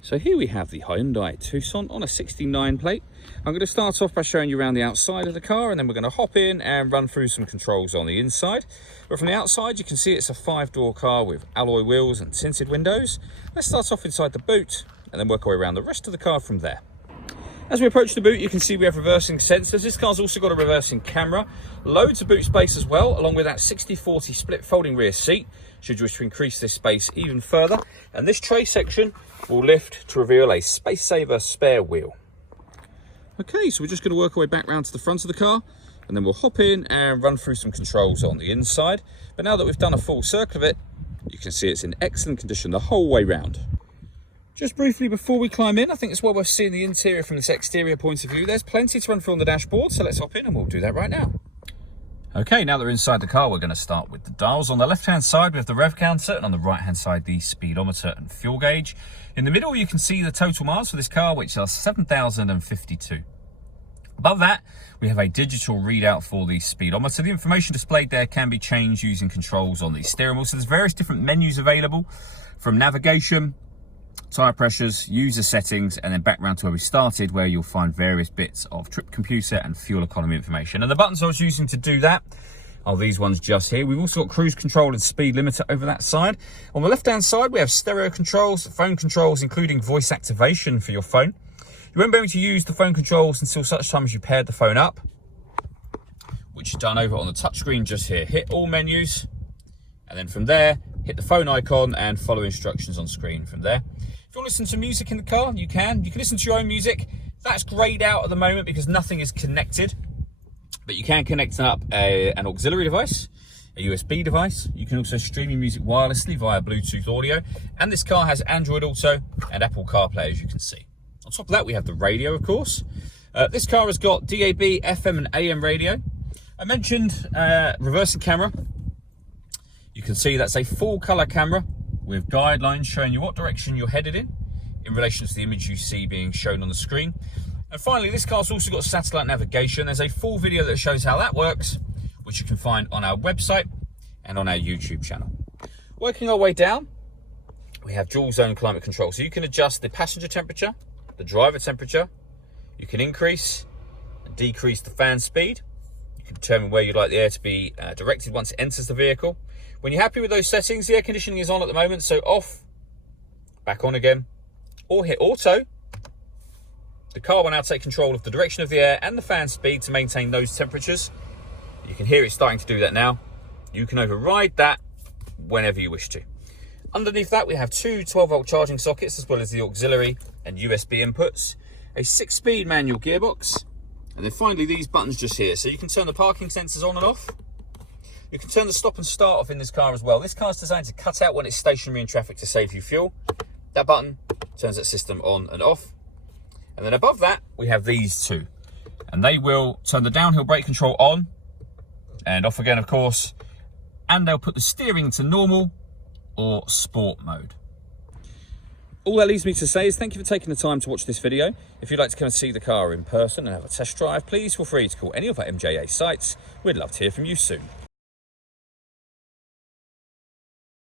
So here we have the Hyundai Tucson on a 69 plate. I'm going to start off by showing you around the outside of the car, and then we're going to hop in and run through some controls on the inside. But from the outside, you can see it's a 5-door car with alloy wheels and tinted windows. Let's start off inside the boot and then work our way around the rest of the car from there. As we approach the boot, you can see we have reversing sensors. This car's also got a reversing camera, loads of boot space as well, along with that 60/40 split folding rear seat, should you wish to increase this space even further. And this tray section will lift to reveal a space saver spare wheel. Okay, so we're just going to work our way back round to the front of the car, and then we'll hop in and run through some controls on the inside. But now that we've done a full circle of it, you can see it's in excellent condition the whole way round. Just briefly before we climb in, I think it's well worth seeing the interior from this exterior point of view. There's plenty to run through on the dashboard, so let's hop in and we'll do that right now. Okay, now that we're inside the car, we're going to start with the dials. On the left-hand side, we have the rev counter, and on the right-hand side, the speedometer and fuel gauge. In the middle, you can see the total miles for this car, which are 7,052. Above that, we have a digital readout for the speedometer. The information displayed there can be changed using controls on the steering wheel. So there's various different menus available, from navigation, tyre pressures, user settings, and then back round to where we started, where you'll find various bits of trip computer and fuel economy information. And the buttons I was using to do that are these ones just here. We've also got cruise control and speed limiter over that side. On the left-hand side, we have stereo controls, phone controls, including voice activation for your phone. You won't be able to use the phone controls until such time as you paired the phone up, which is done over on the touchscreen just here. Hit all menus, and then from there, hit the phone icon and follow instructions on screen from there. If you want to listen to music in the car, you can. You can listen to your own music. That's grayed out at the moment because nothing is connected. But you can connect up an auxiliary device, a USB device. You can also stream your music wirelessly via Bluetooth audio. And this car has Android Auto and Apple CarPlay, as you can see. On top of that, we have the radio, of course. This car has got DAB, FM and AM radio. I mentioned reversing camera. You can see that's a full color camera with guidelines showing you what direction you're headed in relation to the image you see being shown on the screen. And finally, this car's also got satellite navigation. There's a full video that shows how that works, which you can find on our website and on our YouTube channel. Working our way down, we have dual zone climate control. So you can adjust the passenger temperature, the driver temperature. You can increase and decrease the fan speed. You can determine where you'd like the air to be directed once it enters the vehicle. When you're happy with those settings, the air conditioning is on at the moment, so off, back on again, or hit auto. The car will now take control of the direction of the air and the fan speed to maintain those temperatures. You can hear it starting to do that now. You can override that whenever you wish to. Underneath that, we have two 12-volt charging sockets, as well as the auxiliary and USB inputs, a 6-speed manual gearbox, and then finally these buttons just here. So you can turn the parking sensors on and off. You can turn the stop and start off in this car as well. This car is designed to cut out when it's stationary in traffic to save you fuel. That button turns that system on and off. And then above that, we have these two. And they will turn the downhill brake control on and off again, of course. And they'll put the steering to normal or sport mode. All that leaves me to say is thank you for taking the time to watch this video. If you'd like to come and see the car in person and have a test drive, please feel free to call any of our MJA sites. We'd love to hear from you soon.